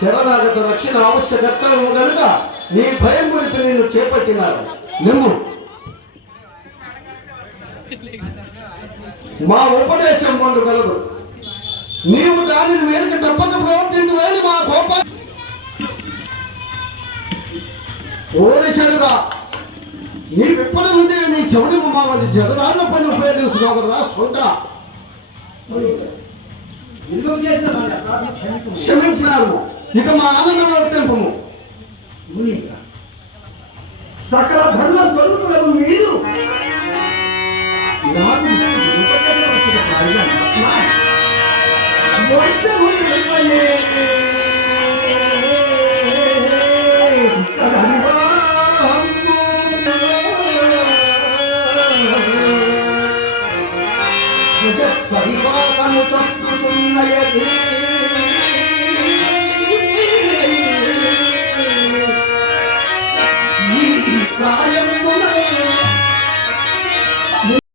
శరణాగత రక్షణ ఆవశ్యకర్తవ్యం కనుక నీ భయం గురించి నేను చేపట్టినారు. నిమ్ము మా ఉపదేశం పొందగలదు. నీవు దానిని మేరకు తప్పక ప్రవర్తించలేని మా కోప ఓడిచడుగా నీ విప్పటి నుండి నీ చెవుని మా వారి జగదారుల పని ఉపయోగించుకోకూడదా సొంత క్షమించినారు. ఇక మా ఆనందం వర్తింపము. సకల ధర్మ స్వరూపులకు మీరు వర్షము